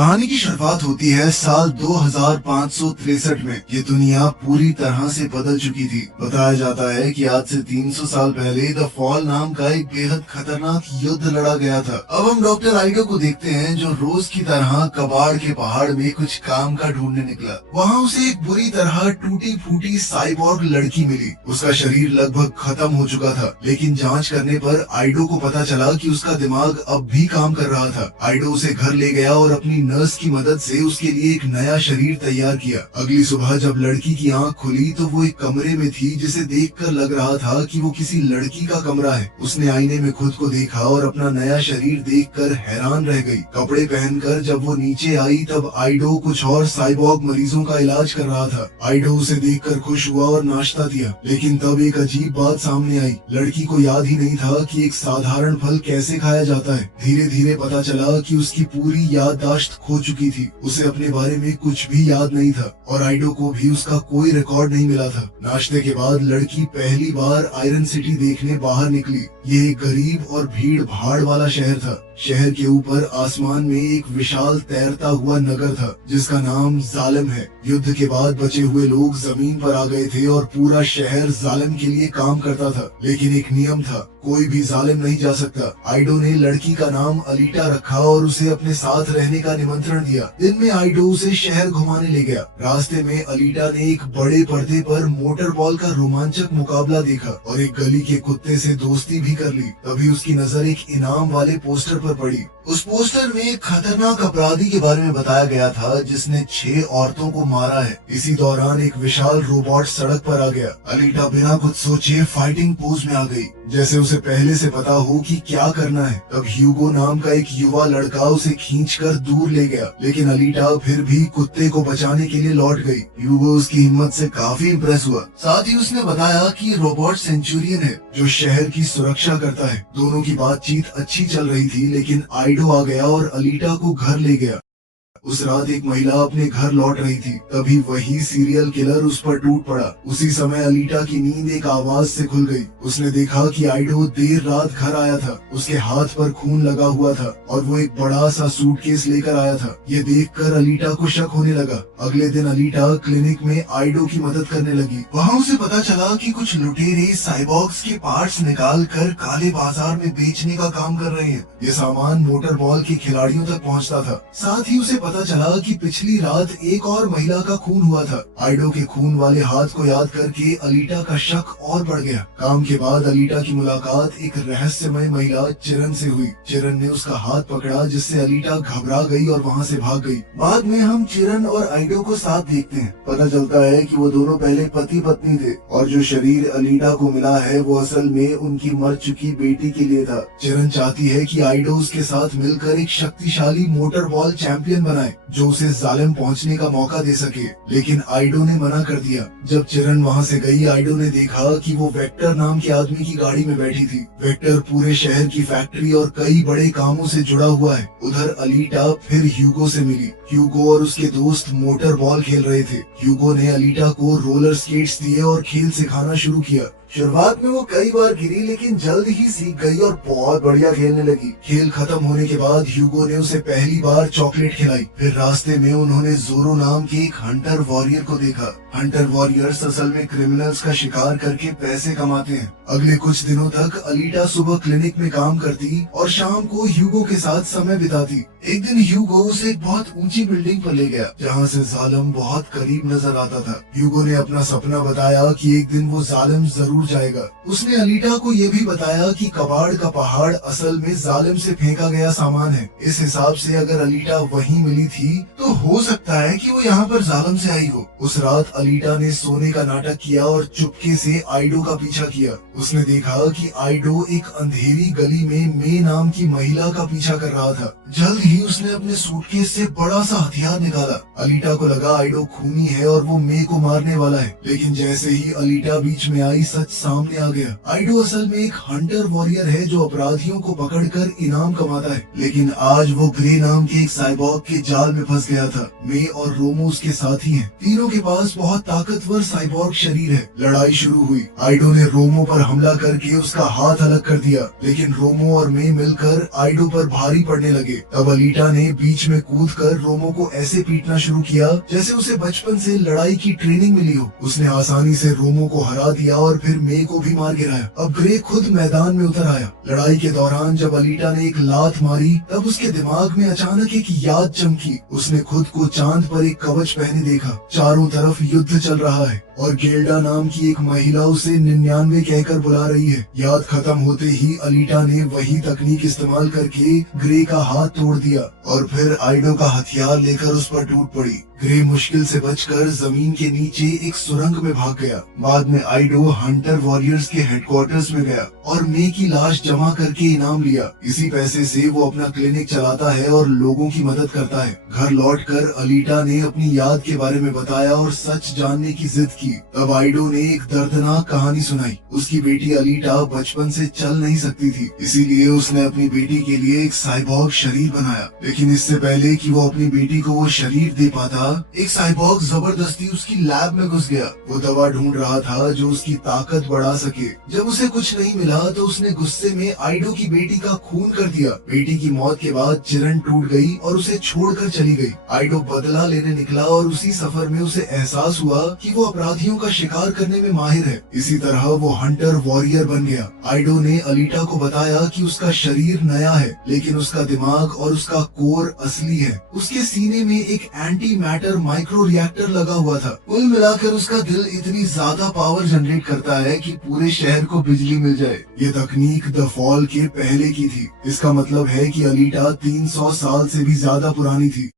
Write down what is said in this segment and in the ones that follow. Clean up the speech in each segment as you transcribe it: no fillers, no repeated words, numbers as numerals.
कहानी की शुरुआत होती है साल 2563 में। ये दुनिया पूरी तरह से बदल चुकी थी। बताया जाता है कि आज से 300 साल पहले द फॉल नाम का एक बेहद खतरनाक युद्ध लड़ा गया था। अब हम डॉक्टर आइडो को देखते हैं, जो रोज की तरह कबाड़ के पहाड़ में कुछ काम का ढूंढने निकला। वहाँ उसे एक बुरी तरह टूटी फूटी साइबॉर्ग लड़की मिली। उसका शरीर लगभग खत्म हो चुका था, लेकिन जांच करने पर आइडो को पता चला कि उसका दिमाग अब भी काम कर रहा था। आइडो उसे घर ले गया और अपनी नर्स की मदद से उसके लिए एक नया शरीर तैयार किया। अगली सुबह जब लड़की की आंख खुली तो वो एक कमरे में थी जिसे देखकर लग रहा था कि वो किसी लड़की का कमरा है। उसने आईने में खुद को देखा और अपना नया शरीर देखकर हैरान रह गई। कपड़े पहनकर जब वो नीचे आई तब आइडो कुछ और साइबॉर्ग मरीजों का इलाज कर रहा था। आइडो उसे देखकर खुश हुआ और नाश्ता दिया, लेकिन तब एक अजीब बात सामने आई। लड़की को याद ही नहीं था कि एक साधारण फल कैसे खाया जाता है। धीरे धीरे पता चला कि उसकी पूरी याददाश्त खो चुकी थी। उसे अपने बारे में कुछ भी याद नहीं था और आइडो को भी उसका कोई रिकॉर्ड नहीं मिला था। नाश्ते के बाद लड़की पहली बार आयरन सिटी देखने बाहर निकली। ये एक गरीब और भीड़ भाड़ वाला शहर था। शहर के ऊपर आसमान में एक विशाल तैरता हुआ नगर था जिसका नाम जालिम है। युद्ध के बाद बचे हुए लोग जमीन पर आ गए थे और पूरा शहर जालिम के लिए काम करता था, लेकिन एक नियम था, कोई भी जालिम नहीं जा सकता। आइडो ने लड़की का नाम अलीटा रखा और उसे अपने साथ रहने का निमंत्रण दिया। दिन में आइडो उसे शहर घुमाने ले गया। रास्ते में अलीटा ने एक बड़े पर्दे पर मोटर बॉल का रोमांचक मुकाबला देखा और एक गली के कुत्ते से दोस्ती भी कर ली। तभी उसकी नजर एक इनाम वाले पोस्टर पर पड़ी। उस पोस्टर में एक खतरनाक अपराधी के बारे में बताया गया था जिसने 6 औरतों को मारा है। इसी दौरान एक विशाल रोबोट सड़क पर आ गया। अलीटा बिना कुछ सोचे फाइटिंग पोज में आ गई, जैसे उसे पहले से पता हो कि क्या करना है। तब ह्यूगो नाम का एक युवा लड़का उसे खींचकर दूर ले गया, लेकिन अलीटा फिर भी कुत्ते को बचाने के लिए लौट गई। ह्यूगो उसकी हिम्मत से काफी इम्प्रेस हुआ। साथ ही उसने बताया कि रोबोट सेंचुरियन है जो शहर की सुरक्षा करता है। दोनों की बातचीत अच्छी चल रही थी, लेकिन आइडो आ गया और अलीटा को घर ले गया। उस रात एक महिला अपने घर लौट रही थी, तभी वही सीरियल किलर उस पर टूट पड़ा। उसी समय अलीटा की नींद एक आवाज से खुल गई। उसने देखा कि आइडो देर रात घर आया था। उसके हाथ पर खून लगा हुआ था और वो एक बड़ा सा सूटकेस लेकर आया था। ये देखकर अलीटा को शक होने लगा। अगले दिन अलीटा क्लिनिक में आइडो की मदद करने लगी। वहाँ उसे पता चला कि कुछ लुटेरे साइबॉर्ग्स के पार्ट्स निकाल कर काले बाजार में बेचने का काम कर रहे हैं। ये सामान मोटर बॉल के खिलाड़ियों तक पहुँचता था। साथ ही उसे पता चला कि पिछली रात एक और महिला का खून हुआ था। आइडो के खून वाले हाथ को याद करके अलीटा का शक और बढ़ गया। काम के बाद अलीटा की मुलाकात एक रहस्यमय महिला चिरन से हुई। चिरन ने उसका हाथ पकड़ा, जिससे अलीटा घबरा गई और वहाँ से भाग गई। बाद में हम चिरन और आइडो को साथ देखते हैं। पता चलता है कि वो दोनों पहले पति पत्नी थे और जो शरीर अलीटा को मिला है वो असल में उनकी मर चुकी बेटी के लिए था। चिरन चाहती है कि आइडो उसके साथ मिलकर एक शक्तिशाली मोटर बॉल चैंपियन बनाए जो उसे जालिम पहुंचने का मौका दे सके, लेकिन आइडो ने मना कर दिया। जब चिरन वहां से गई, आइडो ने देखा कि वो वेक्टर नाम के आदमी की गाड़ी में बैठी थी। वेक्टर पूरे शहर की फैक्ट्री और कई बड़े कामों से जुड़ा हुआ है। उधर अलीटा फिर ह्यूगो से मिली। ह्यूगो और उसके दोस्त मोटर बॉल खेल रहे थे। ह्यूगो ने अलीटा को रोलर स्केट्स दिए और खेल सिखाना शुरू किया। शुरुआत में वो कई बार गिरी, लेकिन जल्द ही सीख गई और बहुत बढ़िया खेलने लगी। खेल खत्म होने के बाद ह्यूगो ने उसे पहली बार चॉकलेट खिलाई। फिर रास्ते में उन्होंने जोरो नाम के एक हंटर वॉरियर को देखा। हंटर वॉरियर्स असल में क्रिमिनल्स का शिकार करके पैसे कमाते हैं। अगले कुछ दिनों तक अलीटा सुबह क्लिनिक में काम करती और शाम को ह्यूगो के साथ समय बिताती। एक दिन ह्यूगो उसे एक बहुत ऊंची बिल्डिंग पर ले गया जहाँ से जालिम बहुत करीब नजर आता था। ह्यूगो ने अपना सपना बताया कि एक दिन वो जालिम जरूर जाएगा। उसने अलीटा को ये भी बताया कि कबाड़ का पहाड़ असल में जालिम से फेंका गया सामान है। इस हिसाब से अगर अलीटा वहीं मिली थी तो हो सकता है कि वो यहाँ पर जालिम से आई हो। उस रात अलीटा ने सोने का नाटक किया और चुपके से आइडो का पीछा किया। उसने देखा कि आइडो एक अंधेरी गली में मे नाम की महिला का पीछा कर रहा था। जल्द ही उसने अपने सूटकेस से बड़ा सा हथियार निकाला। अलीटा को लगा आइडो खूनी है और वो मे को मारने वाला है, लेकिन जैसे ही अलीटा बीच में आई, सच सामने आ गया। आइडो असल में एक हंटर वॉरियर है जो अपराधियों को पकड़कर इनाम कमाता है, लेकिन आज वो ग्रे नाम के एक साइबॉर्ग के जाल में फंस गया था। मे और रोमो उसके साथी हैं। तीनों के पास बहुत ताकतवर साइबॉर्ग शरीर है। लड़ाई शुरू हुई। आइडो ने रोमो पर हमला करके उसका हाथ अलग कर दिया, लेकिन रोमो और मे मिलकर आइडो पर भारी पड़ने लगे। तब अलीटा ने बीच में कूदकर रोमो को ऐसे पीटना शुरू किया जैसे उसे बचपन से लड़ाई की ट्रेनिंग मिली हो। उसने आसानी से रोमो को हरा दिया और फिर मे को भी मार गिराया। अब ग्रे खुद मैदान में उतर आया। लड़ाई के दौरान जब अलीटा ने एक लात मारी तब उसके दिमाग में अचानक एक याद चमकी। उसने खुद को चांद पर एक कवच पहने देखा। चारों तरफ युद्ध चल रहा है और गेल्डा नाम की एक महिला उसे 99 कहकर बुला रही है। याद खत्म होते ही अलीटा ने वही तकनीक इस्तेमाल करके ग्रे का हाथ तोड़ दिया और फिर आइडो का हथियार लेकर उस पर टूट पड़ी। ग्रे मुश्किल से बचकर जमीन के नीचे एक सुरंग में भाग गया। बाद में आइडो हंटर वॉरियर्स के हेडक्वार्टर्स में गया और मे की लाश जमा करके इनाम लिया। इसी पैसे से वो अपना क्लिनिक चलाता है और लोगों की मदद करता है। घर लौटकर अलीटा ने अपनी याद के बारे में बताया और सच जानने की जिद की। तब आइडो ने एक दर्दनाक कहानी सुनाई। उसकी बेटी अलीटा बचपन से चल नहीं सकती थी, इसीलिए उसने अपनी बेटी के लिए एक साइबॉर्ग शरीर बनाया। लेकिन इससे पहले कि वो अपनी बेटी को वो शरीर दे पाता, एक साइबॉर्ग जबरदस्ती उसकी लैब में घुस गया। वो दवा ढूंढ रहा था जो उसकी ताकत बढ़ा सके। जब उसे कुछ नहीं मिला तो उसने गुस्से में आइडो की बेटी का खून कर दिया। बेटी की मौत के बाद चिरन टूट गई और उसे छोड़कर चली गई। आइडो बदला लेने निकला और उसी सफर में उसे एहसास हुआ कि वो अपराधियों का शिकार करने में माहिर है। इसी तरह वो हंटर वॉरियर बन गया। आइडो ने अलीटा को बताया कि उसका शरीर नया है लेकिन उसका दिमाग और उसका कोर असली है। उसके सीने में एक एंटी मैटर माइक्रो रिएक्टर लगा हुआ था। कुल मिलाकर उसका दिल इतनी ज्यादा पावर जनरेट करता है कि पूरे शहर को बिजली मिल जाए। ये तकनीक द फॉल के पहले की थी। इसका मतलब है कि अलीटा 300 साल से भी ज्यादा पुरानी थी।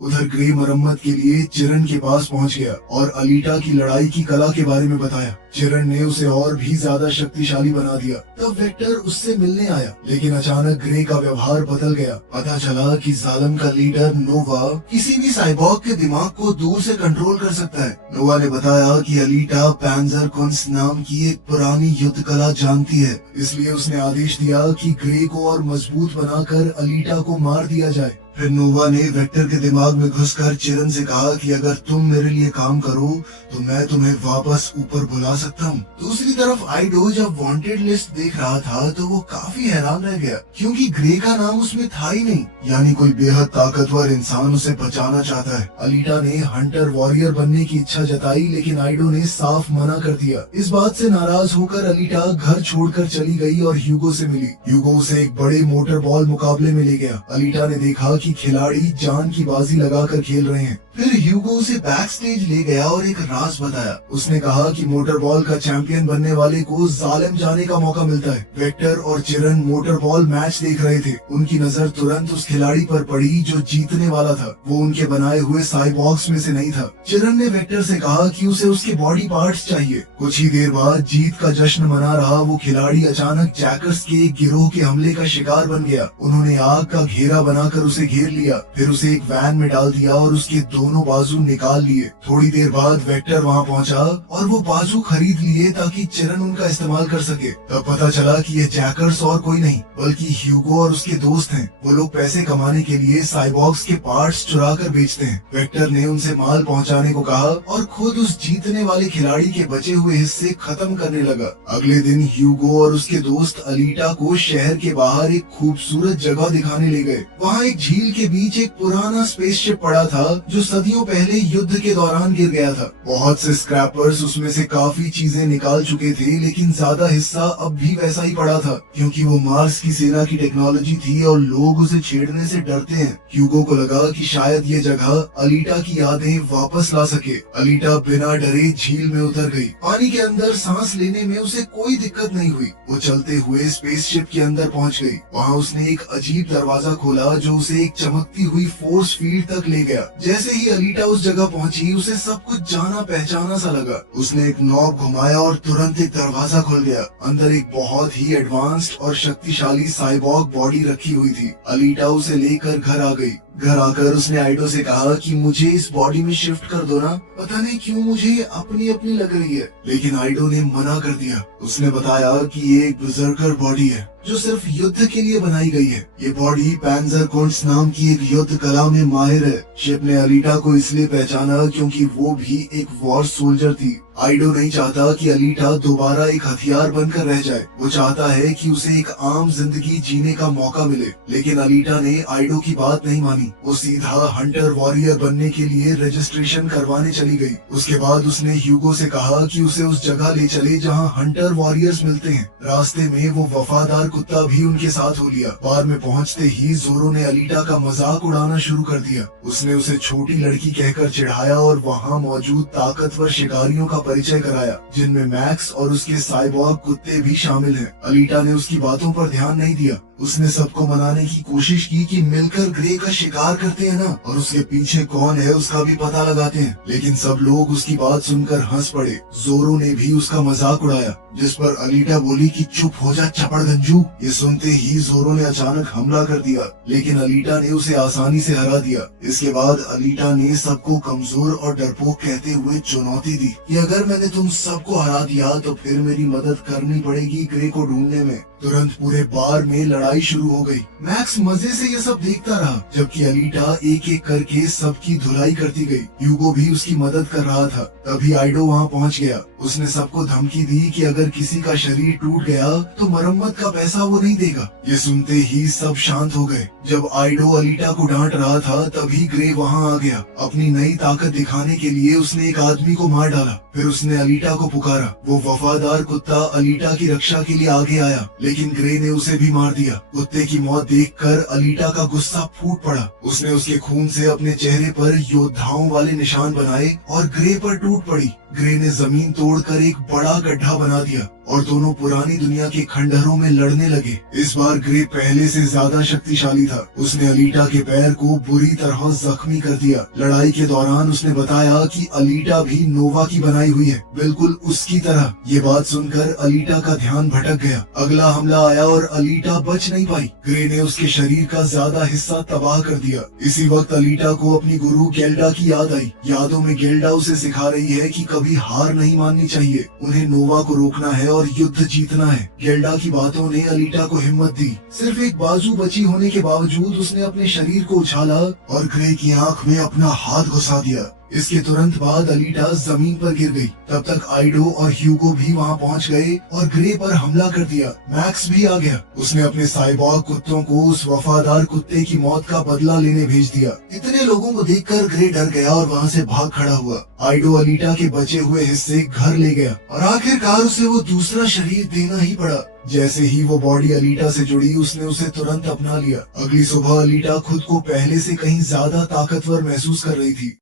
उधर ग्रे मरम्मत के लिए चिरन के पास पहुंच गया और अलीटा की लड़ाई की कला के बारे में बताया। चिरन ने उसे और भी ज्यादा शक्तिशाली बना दिया। तब वेक्टर उससे मिलने आया लेकिन अचानक ग्रे का व्यवहार बदल गया। पता चला कि जालिम का लीडर नोवा किसी भी साइबॉर्ग के दिमाग को दूर से कंट्रोल कर सकता है। नोवा ने बताया कि अलीटा पैंजर कुंस नाम की एक पुरानी युद्ध कला जानती है, इसलिए उसने आदेश दिया कि ग्रे को और मजबूत बनाकर अलीटा को मार दिया जाए। फिर नोवा ने वेक्टर के दिमाग में घुसकर चिरन से कहा कि अगर तुम मेरे लिए काम करो तो मैं तुम्हें वापस ऊपर बुला सकता हूँ। दूसरी तरफ आइडो जब वांटेड लिस्ट देख रहा था तो वो काफी हैरान रह गया क्योंकि ग्रे का नाम उसमें था ही नहीं, यानी कोई बेहद ताकतवर इंसान उसे बचाना चाहता है। अलीटा ने हंटर वॉरियर बनने की इच्छा जताई लेकिन आइडो ने साफ मना कर दिया। इस बात से नाराज होकर अलीटा घर छोड़कर चली गई और ह्यूगो से मिली। ह्यूगो उसे एक बड़े मोटर बॉल मुकाबले में ले गया। अलीटा ने देखा कि खिलाड़ी जान की बाजी लगाकर खेल रहे हैं। फिर ह्यूगो उसे बैक स्टेज ले गया और एक राज बताया। उसने कहा कि मोटर बॉल का चैंपियन बनने वाले को जालिम जाने का मौका मिलता है। वेक्टर और चिरन मोटर बॉल मैच देख रहे थे। उनकी नजर तुरंत उस खिलाड़ी पर पड़ी जो जीतने वाला था। वो उनके बनाए हुए साइबॉर्ग्स में से नहीं था। चिरन ने वेक्टर से कहा कि उसे उसके बॉडी पार्ट्स चाहिए। कुछ ही देर बाद जीत का जश्न मना रहा वो खिलाड़ी अचानक जैकर्स के एक गिरोह के हमले का शिकार बन गया। उन्होंने आग का घेरा बनाकर उसे घेर लिया, फिर उसे एक वैन में डाल दिया और उसके दोनों बाजू निकाल लिए। थोड़ी देर बाद वेक्टर वहाँ पहुँचा और वो बाजू खरीद लिए ताकि चिरन उनका इस्तेमाल कर सके। तब पता चला कि ये जैकर्स और कोई नहीं बल्कि ह्यूगो और उसके दोस्त हैं। वो लोग पैसे कमाने के लिए साइबॉर्ग्स के पार्ट्स चुरा कर बेचते हैं। वेक्टर ने उनसे माल पहुँचाने को कहा और खुद उस जीतने वाले खिलाड़ी के बचे हुए हिस्से खत्म करने लगा। अगले दिन ह्यूगो और उसके दोस्त अलीटा को शहर के बाहर एक खूबसूरत जगह दिखाने ले गए। वहाँ एक झील के बीच एक पुराना स्पेसशिप पड़ा था जो सदियों पहले युद्ध के दौरान गिर गया था। बहुत से स्क्रैपर्स उसमें से काफी चीजें निकाल चुके थे लेकिन ज्यादा हिस्सा अब भी वैसा ही पड़ा था क्योंकि वो मार्स की सेना की टेक्नोलॉजी थी और लोग उसे छेड़ने से डरते हैं। ह्यूगो को लगा कि शायद ये जगह अलीटा की यादें वापस ला सके। अलीटा बिना डरे झील में उतर गई। पानी के अंदर सांस लेने में उसे कोई दिक्कत नहीं हुई। वो चलते हुए स्पेसशिप के अंदर पहुंच गई। वहाँ उसने एक अजीब दरवाजा खोला जो उसे एक चमकती हुई फोर्स फील्ड तक ले गया। जैसे ही अलीटा उस जगह पहुंची उसे सब कुछ जाना पहचाना सा लगा। उसने एक नॉब घुमाया और तुरंत एक दरवाजा खुल गया। अंदर एक बहुत ही एडवांस्ड और शक्तिशाली साइबॉर्ग बॉडी रखी हुई थी। अलीटा उसे लेकर घर आ गई। घर आकर उसने आइडो से कहा कि मुझे इस बॉडी में शिफ्ट कर दो ना, पता नहीं क्यों मुझे अपनी अपनी लग रही है। लेकिन आइडो ने मना कर दिया। उसने बताया कि ये एक बर्जर्कर बॉडी है जो सिर्फ युद्ध के लिए बनाई गई है। ये बॉडी पैंजर कुंस नाम की एक युद्ध कला में माहिर है। शिप ने अलीटा को इसलिए पहचाना क्योंकि वो भी एक वॉर सोल्जर थी। आइडो नहीं चाहता कि अलीटा दोबारा एक हथियार बनकर रह जाए। वो चाहता है कि उसे एक आम जिंदगी जीने का मौका मिले। लेकिन अलीटा ने आइडो की बात नहीं मानी। वो सीधा हंटर वॉरियर बनने के लिए रजिस्ट्रेशन करवाने चली गई। उसके बाद उसने ह्यूगो से कहा कि उसे उस जगह ले चले जहाँ हंटर वॉरियर्स मिलते हैं। रास्ते में वो वफादार कुत्ता भी उनके साथ हो लिया। बार में पहुँचते ही जोरो ने अलीटा का मजाक उड़ाना शुरू कर दिया। उसने उसे छोटी लड़की कहकर चिढ़ाया और वहाँ मौजूद ताकतवर शिकारियों का परिचय कराया, जिनमें मैक्स और उसके साइबॉर्ग कुत्ते भी शामिल हैं। अलीटा ने उसकी बातों पर ध्यान नहीं दिया। उसने सबको मनाने की कोशिश की कि मिलकर ग्रे का शिकार करते हैं ना, और उसके पीछे कौन है उसका भी पता लगाते हैं। लेकिन सब लोग उसकी बात सुनकर हंस पड़े। जोरो ने भी उसका मजाक उड़ाया, जिस पर अलीटा बोली कि चुप हो जा चपड़गंजू। ये सुनते ही जोरो ने अचानक हमला कर दिया, लेकिन अलीटा ने उसे आसानी से हरा दिया। इसके बाद अलीटा ने सबको कमजोर और डरपोक कहते हुए चुनौती दी कि अगर मैंने तुम सबको हरा दिया तो फिर मेरी मदद करनी पड़ेगी ग्रे को ढूंढने में। तुरंत पूरे बार में लड़ाई शुरू हो गई। मैक्स मजे से ये सब देखता रहा, जबकि अलीटा एक एक करके सबकी धुलाई करती गई। ह्यूगो भी उसकी मदद कर रहा था। तभी आइडो वहाँ पहुँच गया। उसने सबको धमकी दी कि अगर किसी का शरीर टूट गया तो मरम्मत का पैसा वो नहीं देगा। ये सुनते ही सब शांत हो गए। जब आइडो अलीटा को डांट रहा था तभी ग्रे वहाँ आ गया। अपनी नई ताकत दिखाने के लिए उसने एक आदमी को मार डाला। फिर उसने अलीटा को पुकारा। वो वफादार कुत्ता अलीटा की रक्षा के लिए आगे आया, लेकिन ग्रे ने उसे भी मार दिया। कुत्ते की मौत देखकर अलीटा का गुस्सा फूट पड़ा। उसने उसके खून से अपने चेहरे पर योद्धाओं वाले निशान बनाए और ग्रे पर टूट पड़ी। ग्रे ने जमीन तोड़कर एक बड़ा गड्ढा बना दिया और दोनों पुरानी दुनिया के खंडहरों में लड़ने लगे। इस बार ग्रे पहले से ज्यादा शक्तिशाली था। उसने अलीटा के पैर को बुरी तरह जख्मी कर दिया। लड़ाई के दौरान उसने बताया कि अलीटा भी नोवा की बनाई हुई है, बिल्कुल उसकी तरह। ये बात सुनकर अलीटा का ध्यान भटक गया। अगला हमला आया और अलीटा बच नहीं पाई। ग्रे ने उसके शरीर का ज्यादा हिस्सा तबाह कर दिया। इसी वक्त अलीटा को अपनी गुरु गेल्डा की याद आई। यादों में गेल्डा उसे सिखा रही है कि कभी हार नहीं माननी चाहिए, उन्हें नोवा को रोकना है और युद्ध जीतना है। गेल्डा की बातों ने अलीटा को हिम्मत दी। सिर्फ एक बाजू बची होने के बावजूद उसने अपने शरीर को उछाला और ग्रे की आंख में अपना हाथ घुसा दिया। इसके तुरंत बाद अलीटा जमीन पर गिर गई। तब तक आइडो और ह्यूगो भी वहां पहुंच गए और ग्रे पर हमला कर दिया। मैक्स भी आ गया। उसने अपने साइबॉर्ग कुत्तों को उस वफादार कुत्ते की मौत का बदला लेने भेज दिया। इतने लोगों को देखकर ग्रे डर गया और वहां से भाग खड़ा हुआ। आइडो अलीटा के बचे हुए हिस्से घर ले गया और आखिरकार उसे वो दूसरा शरीर देना ही पड़ा। जैसे ही वो बॉडी अलीटा से जुड़ी उसने उसे तुरंत अपना लिया। अगली सुबह अलीटा खुद को पहले से कहीं ज्यादा ताकतवर महसूस कर रही थी।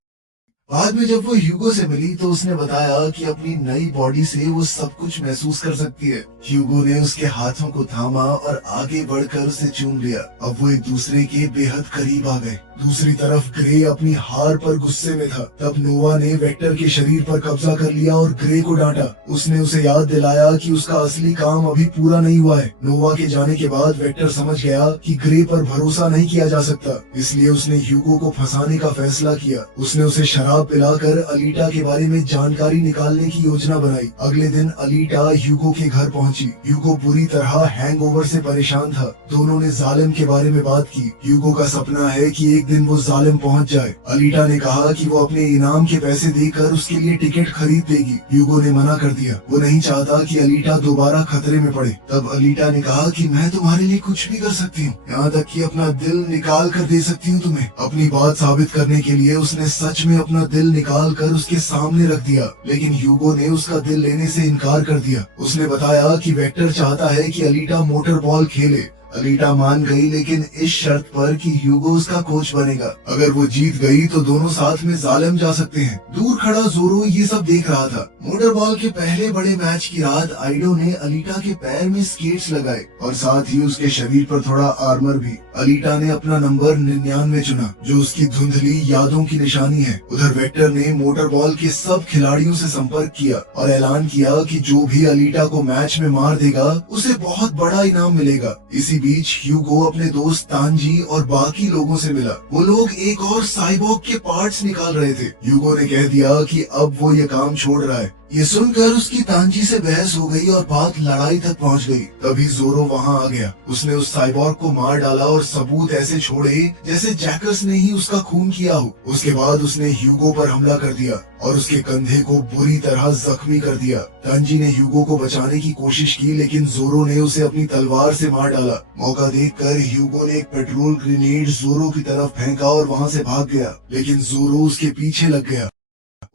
बाद में जब वो ह्यूगो से मिली तो उसने बताया कि अपनी नई बॉडी से वो सब कुछ महसूस कर सकती है। ह्यूगो ने उसके हाथों को थामा और आगे बढ़कर उसे चूम लिया। अब वो एक दूसरे के बेहद करीब आ गए। दूसरी तरफ ग्रे अपनी हार पर गुस्से में था। तब नोवा ने वेक्टर के शरीर पर कब्जा कर लिया और ग्रे को डांटा। उसने उसे याद दिलाया कि उसका असली काम अभी पूरा नहीं हुआ है। नोवा के जाने के बाद वेक्टर समझ गया कि ग्रे पर भरोसा नहीं किया जा सकता, इसलिए उसने ह्यूगो को फंसाने का फैसला किया। उसने उसे शराब पिलाकर अलीटा के बारे में जानकारी निकालने की योजना बनाई। अगले दिन अलीटा ह्यूगो के घर पहुंची। ह्यूगो पूरी तरह हैंगओवर से परेशान था। दोनों ने जालिम के बारे में बात की। ह्यूगो का सपना है कि एक दिन वो जालिम पहुंच जाए। अलीटा ने कहा कि वो अपने इनाम के पैसे देकर उसके लिए टिकट खरीद देगी। ह्यूगो ने मना कर दिया। वो नहीं चाहता कि अलीटा दोबारा खतरे में पड़े। तब अलीटा ने कहा कि मैं तुम्हारे लिए कुछ भी कर सकती हूँ, यहाँ तक कि अपना दिल निकाल कर दे सकती हूँ तुम्हें। अपनी बात साबित करने के लिए उसने सच में अपना दिल निकाल कर उसके सामने रख दिया, लेकिन ह्यूगो ने उसका दिल लेने से इनकार कर दिया। उसने बताया कि वेक्टर चाहता है कि अलीटा मोटर बॉल खेले। अलीटा मान गई, लेकिन इस शर्त पर कि ह्यूगो उसका कोच बनेगा। अगर वो जीत गई तो दोनों साथ में जालिम जा सकते हैं। दूर खड़ा जोरो ये सब देख रहा था। मोटर बॉल के पहले बड़े मैच की रात आइडो ने अलीटा के पैर में स्केट्स लगाए और साथ ही उसके शरीर पर थोड़ा आर्मर भी। अलीटा ने अपना नंबर 99 चुना, जो उसकी धुंधली यादों की निशानी है। उधर वेक्टर ने मोटर बॉल के सब खिलाड़ियों से संपर्क किया और ऐलान किया कि जो भी अलीटा को मैच में मार देगा उसे बहुत बड़ा इनाम मिलेगा। इसी बीच ह्यूगो अपने दोस्त तांजी और बाकी लोगों से मिला। वो लोग एक और साइबॉर्ग के पार्ट्स निकाल रहे थे। ह्यूगो ने कह दिया कि अब वो ये काम छोड़ रहा है। ये सुनकर उसकी तांजी से बहस हो गई और बात लड़ाई तक पहुंच गई। तभी जोरो वहां आ गया। उसने उस साइबॉर्ग को मार डाला और सबूत ऐसे छोड़े जैसे जैकर्स ने ही उसका खून किया हो। उसके बाद उसने ह्यूगो पर हमला कर दिया और उसके कंधे को बुरी तरह जख्मी कर दिया। तांजी ने ह्यूगो को बचाने की कोशिश की, लेकिन जोरो ने उसे अपनी तलवार से मार डाला। मौका देखकर ह्यूगो ने एक पेट्रोल ग्रेनेड जोरो की तरफ फेंका और वहां से भाग गया, लेकिन जोरो उसके पीछे लग गया।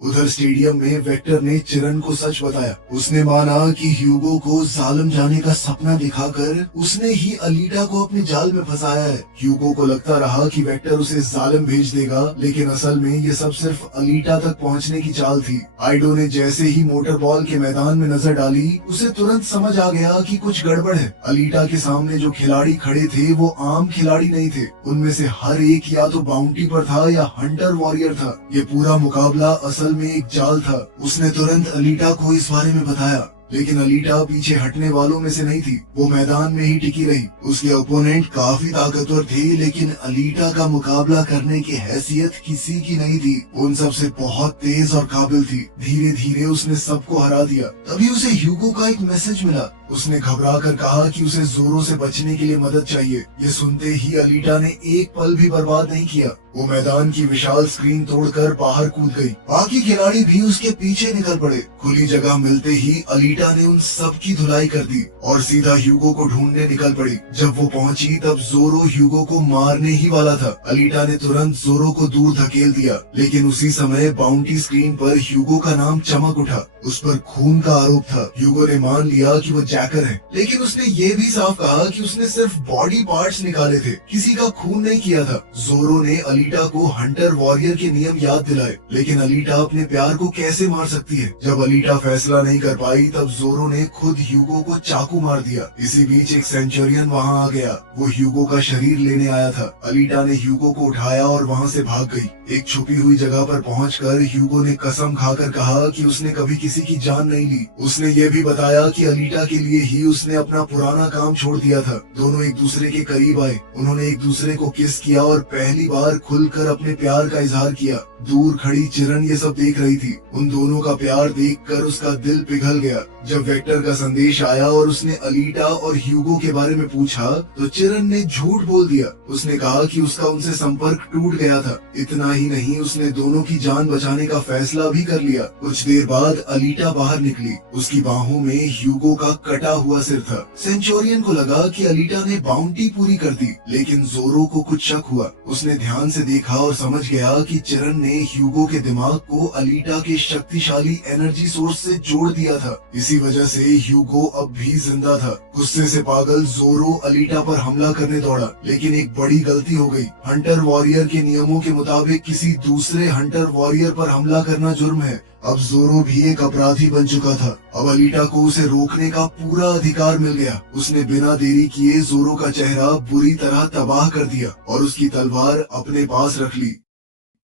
उधर स्टेडियम में वेक्टर ने चिरन को सच बताया। उसने माना कि ह्यूगो को जालिम जाने का सपना दिखाकर उसने ही अलीटा को अपने जाल में फंसाया है। ह्यूगो को लगता रहा कि वेक्टर उसे जालिम भेज देगा, लेकिन असल में ये सब सिर्फ अलीटा तक पहुंचने की चाल थी। आइडो ने जैसे ही मोटर बॉल के मैदान में नजर डाली, उसे तुरंत समझ आ गया कि कुछ गड़बड़ है। अलीटा के सामने जो खिलाड़ी खड़े थे वो आम खिलाड़ी नहीं थे। उनमें से हर एक या तो बाउंटी पर था या हंटर वॉरियर था। ये पूरा मुकाबला असल में एक जाल था। उसने तुरंत अलीटा को इस बारे में बताया, लेकिन अलीटा पीछे हटने वालों में से नहीं थी। वो मैदान में ही टिकी रही। उसके ओपोनेंट काफी ताकतवर थे, लेकिन अलीटा का मुकाबला करने की हैसियत किसी की नहीं थी। उन सब से बहुत तेज और काबिल थी। धीरे धीरे उसने सबको हरा दिया। तभी उसे ह्यूगो का एक मैसेज मिला। उसने घबरा कर कहा कि उसे जोरो से बचने के लिए मदद चाहिए। ये सुनते ही अलीटा ने एक पल भी बर्बाद नहीं किया। वो मैदान की विशाल स्क्रीन तोड़कर बाहर कूद गई। बाकी खिलाड़ी भी उसके पीछे निकल पड़े। खुली जगह मिलते ही अलीटा ने उन सब की धुलाई कर दी और सीधा ह्यूगो को ढूंढने निकल पड़ी। जब वो पहुंची तब जोरो ह्यूगो को मारने ही वाला था। अलीटा ने तुरंत जोरो को दूर धकेल दिया, लेकिन उसी समय बाउंटी स्क्रीन पर ह्यूगो का नाम चमक उठा। उस पर खून का आरोप था। ह्यूगो ने मान लिया कि वो जैकर है, लेकिन उसने ये भी साफ कहा कि उसने सिर्फ बॉडी पार्ट्स निकाले थे, किसी का खून नहीं किया था। जोरो ने अलीटा को हंटर वॉरियर के नियम याद दिलाए, लेकिन अलीटा अपने प्यार को कैसे मार सकती है। जब अलीटा फैसला नहीं कर पाई तब जोरो ने खुद ह्यूगो को चाकू मार दिया। इसी बीच एक सेंचुरियन वहां आ गया। वो ह्यूगो का शरीर लेने आया था। अलीटा ने ह्यूगो को उठाया और वहां से भाग गई। एक छुपी हुई जगह पर पहुंचकर ह्यूगो ने कसम खाकर कहा कि उसने कभी किसी की जान नहीं ली। उसने ये भी बताया कि अलीटा के लिए ही उसने अपना पुराना काम छोड़ दिया था। दोनों एक दूसरे के करीब आए। उन्होंने एक दूसरे को किस किया और पहली बार खुलकर अपने प्यार का इजहार किया। दूर खड़ी चिरन ये सब देख रही थी। उन दोनों का प्यार देखकर उसका दिल पिघल गया। जब वेक्टर का संदेश आया और उसने अलीटा और ह्यूगो के बारे में पूछा तो चिरन ने झूठ बोल दिया। उसने कहा कि उसका उनसे संपर्क टूट गया था। इतना ही नहीं, उसने दोनों की जान बचाने का फैसला भी कर लिया। कुछ देर बाद अलीटा बाहर निकली। उसकी बाहों में ह्यूगो का कटा हुआ सिर था। सेंचुरियन को लगा कि अलीटा ने बाउंटी पूरी कर दी, लेकिन जोरो को कुछ शक हुआ। उसने ध्यान से देखा और समझ गया कि चिरन ने ह्यूगो के दिमाग को अलीटा के शक्तिशाली एनर्जी सोर्स से जोड़ दिया था। इसी वजह से ह्यूगो अब भी जिंदा था। गुस्से से पागल जोरो अलीटा पर हमला करने दौड़ा, लेकिन एक बड़ी गलती हो गई। हंटर वॉरियर के नियमों के मुताबिक किसी दूसरे हंटर वॉरियर पर हमला करना जुर्म है। अब जोरो भी एक अपराधी बन चुका था। अब अलीटा को उसे रोकने का पूरा अधिकार मिल गया। उसने बिना देरी किए जोरो का चेहरा बुरी तरह तबाह कर दिया और उसकी तलवार अपने पास रख ली।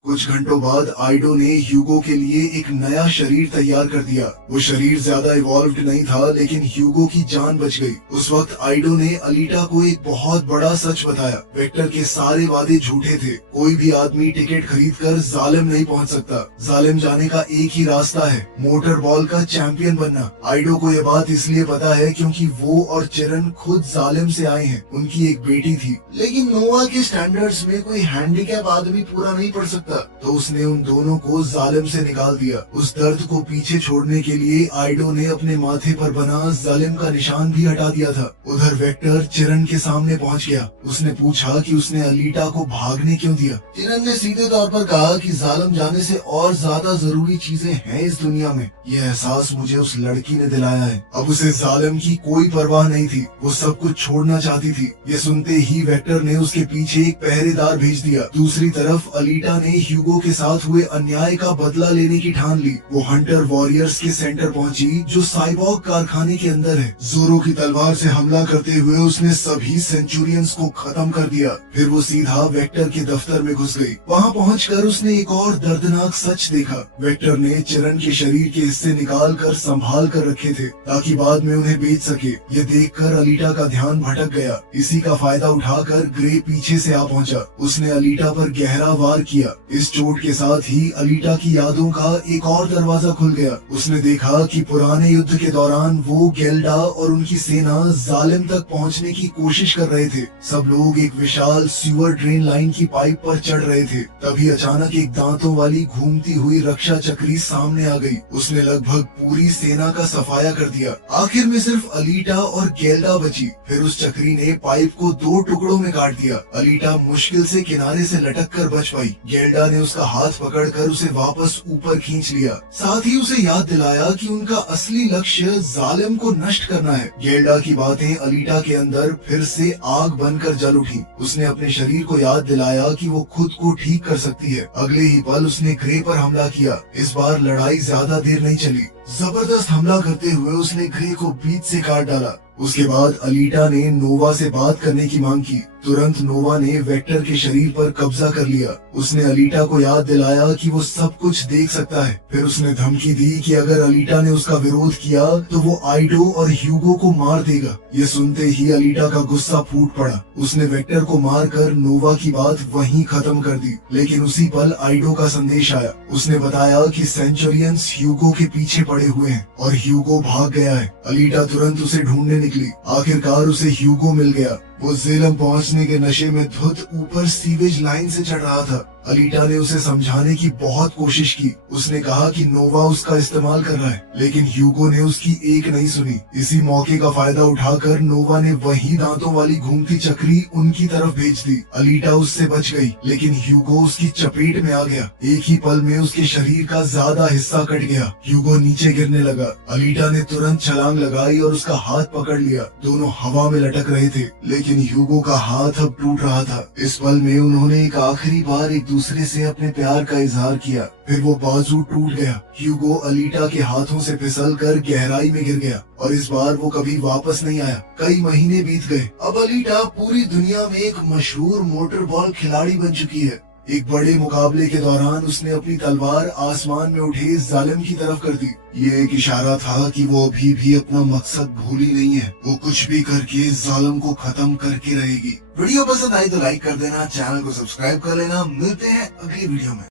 कुछ घंटों बाद आइडो ने ह्यूगो के लिए एक नया शरीर तैयार कर दिया। वो शरीर ज्यादा इवॉल्व्ड नहीं था, लेकिन ह्यूगो की जान बच गई। उस वक्त आइडो ने अलीटा को एक बहुत बड़ा सच बताया। वेक्टर के सारे वादे झूठे थे। कोई भी आदमी टिकट खरीदकर जालिम नहीं पहुंच सकता। जालिम जाने का एक ही रास्ता है, मोटर बॉल का चैंपियन बनना। आइडो को ये बात इसलिए पता है क्योंकि वो और चिरन खुद जालिम से आए हैं। उनकी एक बेटी थी, लेकिन नोवा के स्टैंडर्ड्स में कोई हैंडीकैप आदमी पूरा नहीं पढ़ सकता, तो उसने उन दोनों को जालिम से निकाल दिया। उस दर्द को पीछे छोड़ने के लिए आइडो ने अपने माथे पर बना जालिम का निशान भी हटा दिया था। उधर वेक्टर चिरन के सामने पहुंच गया। उसने पूछा कि उसने अलीटा को भागने क्यों दिया। चिरन ने सीधे तौर पर कहा कि जालिम जाने से और ज्यादा जरूरी चीजें हैं इस दुनिया में। यह एहसास मुझे उस लड़की ने दिलाया है। अब उसे जालिम की कोई परवाह नहीं थी। वो सब कुछ छोड़ना चाहती थी। ये सुनते ही वेक्टर ने उसके पीछे एक पहरेदार भेज दिया। दूसरी तरफ अलीटा ने ह्यूगो के साथ हुए अन्याय का बदला लेने की ठान ली। वो हंटर वॉरियर्स के सेंटर पहुंची, जो साइबॉर्ग कारखाने के अंदर है। जोरो की तलवार से हमला करते हुए उसने सभी सेंचुरियंस को खत्म कर दिया। फिर वो सीधा वेक्टर के दफ्तर में घुस गई। वहां पहुंचकर उसने एक और दर्दनाक सच देखा। वेक्टर ने चिरन के शरीर के हिस्से निकाल कर संभाल कर रखे थे, ताकि बाद में उन्हें बेच सके। ये देखकर अलीटा का ध्यान भटक गया। इसी का फायदा उठाकर ग्रे पीछे से आ पहुंचा। उसने अलीटा पर गहरा वार किया। इस चोट के साथ ही अलीटा की यादों का एक और दरवाजा खुल गया। उसने देखा कि पुराने युद्ध के दौरान वो गेल्डा और उनकी सेना जालिम तक पहुंचने की कोशिश कर रहे थे। सब लोग एक विशाल सीवर ड्रेन लाइन की पाइप पर चढ़ रहे थे। तभी अचानक एक दांतों वाली घूमती हुई रक्षा चक्री सामने आ गई। उसने लगभग पूरी सेना का सफाया कर दिया। आखिर में सिर्फ अलीटा और गेल्डा बची। फिर उस चक्री ने पाइप को 2 टुकड़ों में काट दिया। अलीटा मुश्किल से किनारे से लटक कर बच पाई। गेल्डा ने उसका हाथ पकड़कर उसे वापस ऊपर खींच लिया। साथ ही उसे याद दिलाया कि उनका असली लक्ष्य जालिम को नष्ट करना है। गेल्डा की बातें अलीटा के अंदर फिर से आग बनकर जल उठी। उसने अपने शरीर को याद दिलाया कि वो खुद को ठीक कर सकती है। अगले ही पल उसने ग्रे पर हमला किया। इस बार लड़ाई ज्यादा देर नहीं चली। जबरदस्त हमला करते हुए उसने ग्रे को बीच से काट डाला। उसके बाद अलीटा ने नोवा से बात करने की मांग की। तुरंत नोवा ने वेक्टर के शरीर पर कब्जा कर लिया। उसने अलीटा को याद दिलाया कि वो सब कुछ देख सकता है। फिर उसने धमकी दी कि अगर अलीटा ने उसका विरोध किया तो वो आइडो और ह्यूगो को मार देगा। ये सुनते ही अलीटा का गुस्सा फूट पड़ा। उसने वेक्टर को मारकर नोवा की बात वहीं खत्म कर दी। लेकिन उसी पल आइडो का संदेश आया। उसने बताया कि सेंचुरियंस ह्यूगो के पीछे पड़े हुए हैं और ह्यूगो भाग गया है। अलीटा तुरंत उसे ढूंढने निकली। आखिरकार उसे ह्यूगो मिल गया। वो जेलम पहुंचने के नशे में धुत ऊपर सीवेज लाइन से चढ़ रहा था। अलीटा ने उसे समझाने की बहुत कोशिश की। उसने कहा कि नोवा उसका इस्तेमाल कर रहा है, लेकिन ह्यूगो ने उसकी एक नहीं सुनी। इसी मौके का फायदा उठाकर नोवा ने वही दांतों वाली घूमती चक्री उनकी तरफ भेज दी। अलीटा उससे बच गई, लेकिन ह्यूगो उसकी चपेट में आ गया। एक ही पल में उसके शरीर का ज्यादा हिस्सा कट गया। ह्यूगो नीचे गिरने लगा। अलीटा ने तुरंत छलांग लगाई और उसका हाथ पकड़ लिया। दोनों हवा में लटक रहे थे, लेकिन ह्यूगो का हाथ अब टूट रहा था। इस पल में उन्होंने एक आखिरी बार एक दूसरे से अपने प्यार का इजहार किया। फिर वो बाजू टूट गया। ह्यूगो अलीटा के हाथों से फिसलकर गहराई में गिर गया और इस बार वो कभी वापस नहीं आया। कई महीने बीत गए। अब अलीटा पूरी दुनिया में एक मशहूर मोटर बॉल खिलाड़ी बन चुकी है। एक बड़े मुकाबले के दौरान उसने अपनी तलवार आसमान में उठे जालिम की तरफ कर दी। ये एक इशारा था कि वो अभी भी अपना मकसद भूली नहीं है। वो कुछ भी करके जालिम को खत्म करके रहेगी। वीडियो पसंद आई तो लाइक कर देना, चैनल को सब्सक्राइब कर लेना। मिलते हैं अगली वीडियो में।